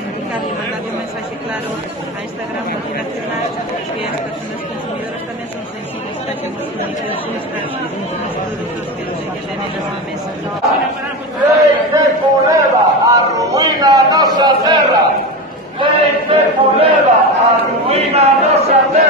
Indicar y mandar un mensaje claro a esta gran multinacional que las personas consumidoras también son sensibles para que los productos que tienen en la mesa. Ley de Puleva, arruina nosa terra. Lei de Puleva, arruina nosa terra.